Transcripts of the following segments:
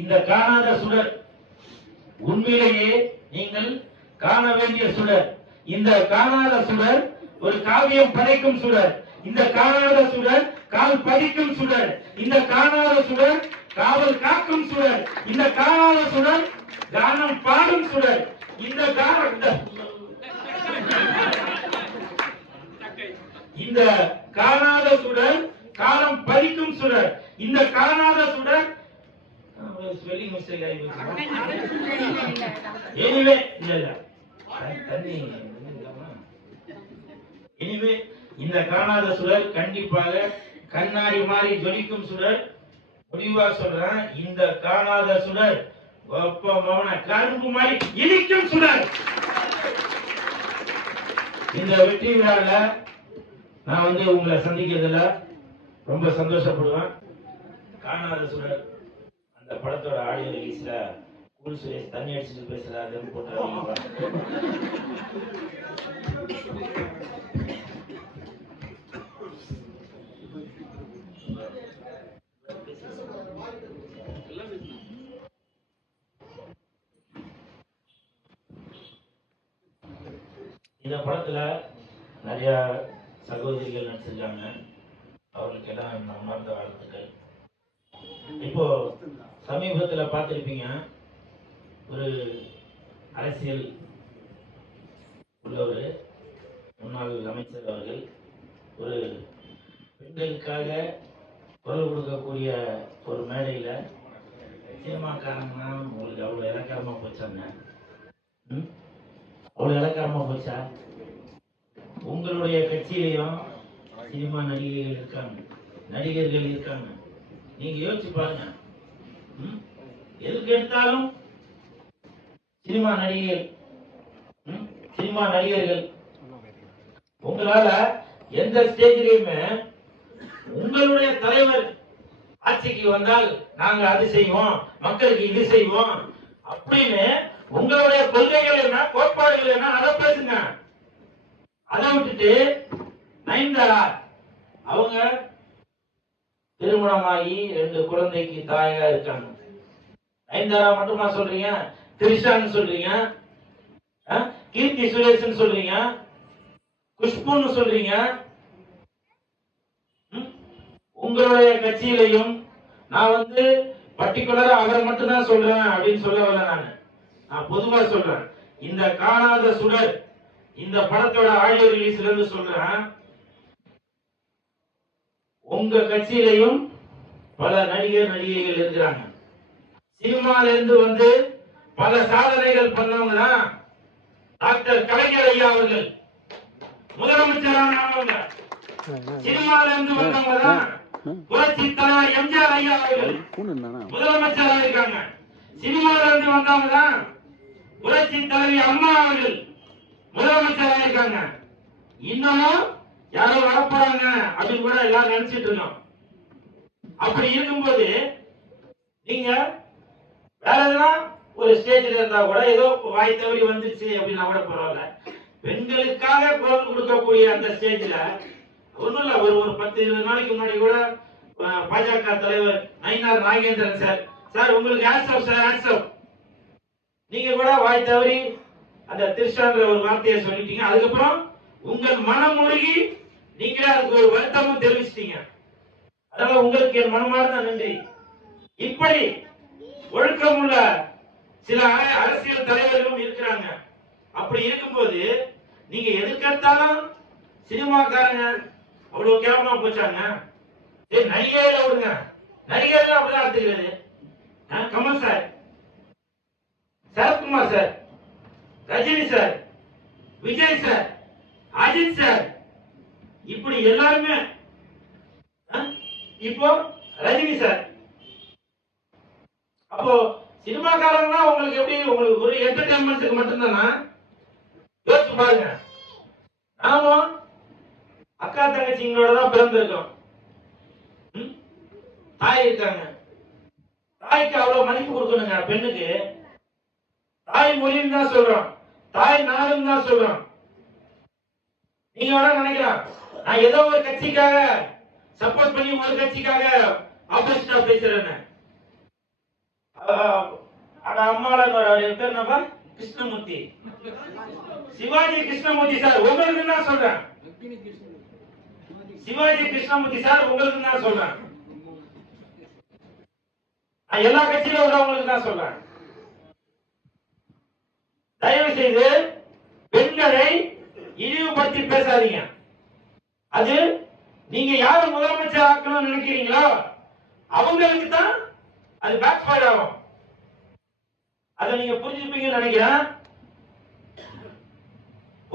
இந்த காணாத சுடர் உண்மையிலேயே நீங்கள் காண வேண்டிய சுடர். இந்த காணாத சுடர் ஒரு காவியம் படைக்கும் சுடர். இந்த காணாத சுடர் கால் பதிக்கும் சுடர். இந்த காணாத சுடர் காவல் காக்கும் சுடர். இந்த காணாத சுடர் கானம் பாடும் சுடர். இந்த இந்த காணாத சுடர் காலம் பதிக்கும் சுடர். இந்த காணாத சுடர் ஸ்பெல்லிங் மிஸ்டேக் ஆயிடுச்சு. எனிவே இல்ல தண்ணி எனிவே இந்த காணாத சுடர் கண்டிப்பாக கண்ணாடி மாதிரி ஜொலிக்கும் சுடர். முடிவா சொல்றேன், இந்த காணாத சுடர் கரும்பு மாதிரி இனிக்கும் சுடர். இந்த வெற்றி விழால நான் உங்களை சந்திக்கிறதுல ரொம்ப சந்தோஷப்படுவேன். காணாத சுடர் அந்த படத்தோட ஆடியோ ரிலீஸ்ல கூல் சுரேஷ் தண்ணி அடிச்சுட்டு பேசுறாரு போட்டு இந்த படத்துல நிறைய சகோதரிகள் நடிச்சிருக்காங்க. அவர்களுக்கு எல்லாம் மனமார்ந்த வாழ்த்துக்கள். இப்போ சமீபத்தில் பார்த்திருப்பீங்க, ஒரு அரசியல் உள்ளவர் முன்னாள் அமைச்சர் அவர்கள் ஒரு பெண்களுக்காக குரல் கொடுக்கக்கூடிய ஒரு மேடையில் சினிமாக்காரங்கன்னா உங்களுக்கு அவ்வளோ இலக்காரமாக போச்சாங்க. அவ்வளோ இலக்காரமாக போச்சா? உங்களுடைய கட்சியிலையும் சினிமா நடிகைகள் இருக்காங்க, நடிகர்கள் இருக்காங்க. நீங்க யோசிச்சு பாருங்க. எதுக்கு எடுத்தாலும் சினிமா நடிகைகள், சினிமா நடிகர்கள். உங்களால எந்த ஸ்டேஜிலையுமே உங்களுடைய தலைவர் ஆட்சிக்கு வந்தால் நாங்க அது செய்வோம், மக்களுக்கு இது செய்வோம் அப்படின்னு உங்களுடைய கொள்கைகள் என்ன, கோட்பாடுகள் என்ன, அதை பேசுங்க. அதை விட்டுட்டு நயன்தாரா அவங்க திருமணமாகி 2 குழந்தைக்கு தாயா இருக்காங்க. நயன்தாரா மட்டுமா சொல்றீங்க? திரிஷான்னு சொல்றீங்க, கீர்த்தி சுரேஷன் சொல்றீங்க, குஷ்புன்னு சொல்றீங்க. உங்களுடைய கட்சியிலையும் நான் பர்டிகுலரா அவரை மட்டும் தான் சொல்றேன் அப்படின்னு சொல்ல வரல. நான் பொதுவா சொல்றேன். இந்த காணாத சுடர் இந்த படத்தோட ஆடியோ ரிலீஸ்ல இருந்து சொல்றேன். உங்க கட்சியிலையும் பல நடிகர் நடிகைகள் இருக்கிறாங்க. சினிமால இருந்து பல சாதனைகள் பண்ணவங்க தான் டாக்டர் கலைஞர் ஐயா அவர்கள். முதலமைச்சரானவங்க சினிமால இருந்து வந்தவங்க தான் புரட்சி தலைவர் எம்ஜிஆர் ஐயா அவர்கள் முதலமைச்சராக இருக்காங்க. சினிமால இருந்து வந்தவங்க தான் புரட்சி தலைவி அம்மா அவர்கள் முதலமைச்சராக இருக்காங்க. இன்னமும் யாரோ வரப்போறாங்க அப்படின்னு கூட எல்லாரும் நினைச்சிட்டு இருக்கோம். அப்படி இருக்கும்போது நீங்க வேற எதுனா ஒரு ஸ்டேஜ்ல இருந்தா கூட ஏதோ வாய் தவறி வந்துருச்சு அப்படின்னா கூட பரவாயில்ல. பெண்களுக்காக குரல் கொடுக்கக்கூடிய அந்த ஸ்டேஜ்ல ஒண்ணும் இல்ல, ஒரு 10-20 நாளைக்கு முன்னாடி கூட பாஜக தலைவர் நயினார் நாகேந்திரன் சார் உங்களுக்கு ஆன்சர் சார் ஆன்சர் நீங்க கூட வாய் தவறி அந்த திருஷான்ற ஒரு வார்த்தையை சொல்லிட்டீங்க. அதுக்கப்புறம் உங்கள் மனம் முழுகி நீங்களே அதுக்கு ஒரு வருத்தமும் தெரிவிச்சிட்டீங்க. அதனால உங்களுக்கு என் மனமார்ந்த நன்றி. இப்படி ஒழுக்கமுள்ள சில அரசியல் தலைவர்களும் இருக்கிறாங்க. அப்படி இருக்கும்போது நீங்க எதுக்கெடுத்தாலும் சினிமாக்காரங்க அவ்வளவு கேவலமா போச்சாங்க. நடிகையில விடுங்க, நடிகர்கள் அப்படிதான் எடுத்துக்கிறது. Kamal sir, Sarathkumar sir, Rajini sir, Vijay sir, Ajith sir, இப்படி எல்லாருமே. இப்போ ரஜினி சார். அப்போ சினிமாக்காரங்கன்னா உங்களுக்கு எப்படி, உங்களுக்கு ஒரு என்டர்டைன்மெண்ட்டுக்கு மட்டும்தானா? யோசிச்சு பாருங்க. நாமும் அக்கா தங்கச்சிங்களோட தான் பிறந்திருக்கோம். தாய் இருக்காங்க. தாய்க்கு அவ்வளவு மதிப்பு கொடுக்கணுங்க. பெண்ணுக்கு தாய் மொழின்னு தான் சொல்றோம், தாய் நாடுன்னு தான் சொல்றோம். நீங்க வேணா நினைக்கலாம் நான் ஏதோ ஒரு கட்சிக்காக சப்போர்ட் பண்ணி ஒரு கட்சிக்காக ஆப்போசிட்டா பேசுறேன்னு. அம்மாவோட பேர் என்னப்பா? கிருஷ்ணமூர்த்தி. சிவாஜி கிருஷ்ணமூர்த்தி சார் உங்களுக்கு தான் சொல்றேன். சிவாஜி கிருஷ்ணமூர்த்தி சார் உங்களுக்கு தான் சொல்றேன். எல்லா கட்சியில உள்ளவங்களுக்கு தான் சொல்றேன். தயவு செய்து பெண்களை இழிவுபடுத்தி பேசாதீங்க. அது நீங்க யாரு முதலமைச்சர் ஆக்கணும்னு நினைக்கிறீங்களோ அவங்களுக்கு தான் அது பேக் ஃபயர் ஆகும். அதை நீங்க புரிஞ்சுப்பீங்கன்னு நினைக்கிறேன்.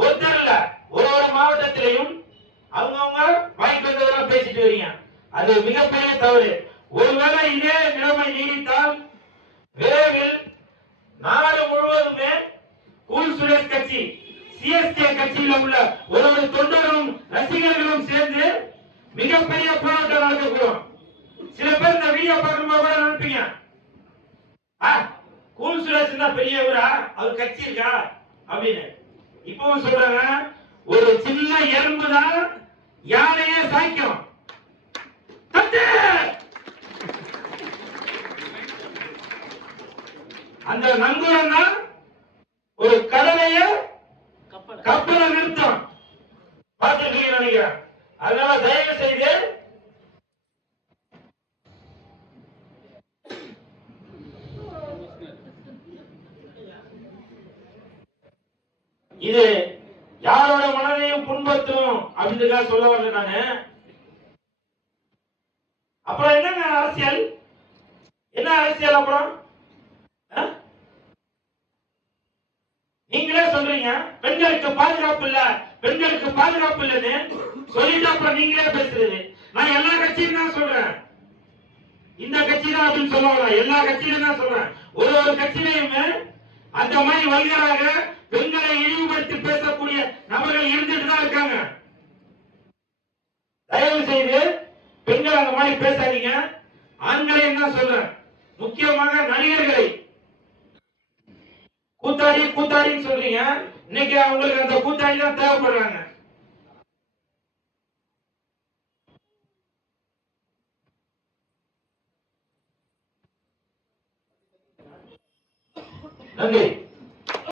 ஒருத்தர் இல்ல, ஒரு மாவட்டத்திலையும் அவங்கவுங்க வாய்ப்பு வந்ததெல்லாம் பேசிட்டு வரீங்க. அது மிகப்பெரிய தவறு. ஒருவேளை இதே நிலைமை நீடித்தால் விரைவில் நாடு முழுவதுமே கூல் சுரேஷ் கட்சி, சிஎஸ்கே கட்சியில் உள்ள ஒரு தொண்டரும் ரசிகர்களும் சேர்ந்து மிகப்பெரிய போராட்டம் நடத்தக்கூடும். சில பேர் இந்த வீடியோ பார்க்கும்போது கூட நினைப்பீங்க, கூல் சுரேஷ் தான் பெரியவரா, அவர் கட்சி இருக்கா அப்படின்னு. இப்பவும் சொல்றாங்க, ஒரு சின்ன எறும்பு தான் யாரையே சாய்க்கும். அந்த நங்கூரம் தான் ஒரு கடலைய கப்பலை நிறுத்தம். பார்த்துருக்கீங்க நினைக்கிறேன். அதனால தயவு செய்து இது யாரோட மனதையும் புண்படுத்தும் அப்படின்னு சொல்ல வரல நானு. அப்புறம் என்னங்க அரசியல்? என்ன அரசியல்? அப்புறம் நீங்களே சொல்றீங்க பெண்களுக்கு பாதுகாப்பு இல்ல, பெண்களுக்கு பாதுகாப்பு இல்லன்னு சொல்லிட்டு அப்புறம் நீங்களே பேசுறது. நான் எல்லா கட்சியும் தான் சொல்றேன், இந்த கட்சி தான் அப்படின்னு சொல்ல, எல்லா கட்சியிலும் தான் சொல்றேன். ஒரு கட்சியிலையுமே அந்த மாதிரி வல்கராக பெண்களை இழிவுபடுத்தி பேசக்கூடிய நபர்கள் இருந்துட்டு தான் இருக்காங்க. தயவு செய்து பெண்கள் அந்த மாதிரி பேசாதீங்க. ஆண்களையும் தான் சொல்றேன், முக்கியமாக நடிகர்களை கூத்தாடி கூத்தாடின்னு சொல்றீங்க. இன்னைக்கு அவங்களுக்கு அந்த கூத்தாடி தான் தேவைப்படுறாங்க. நன்றி.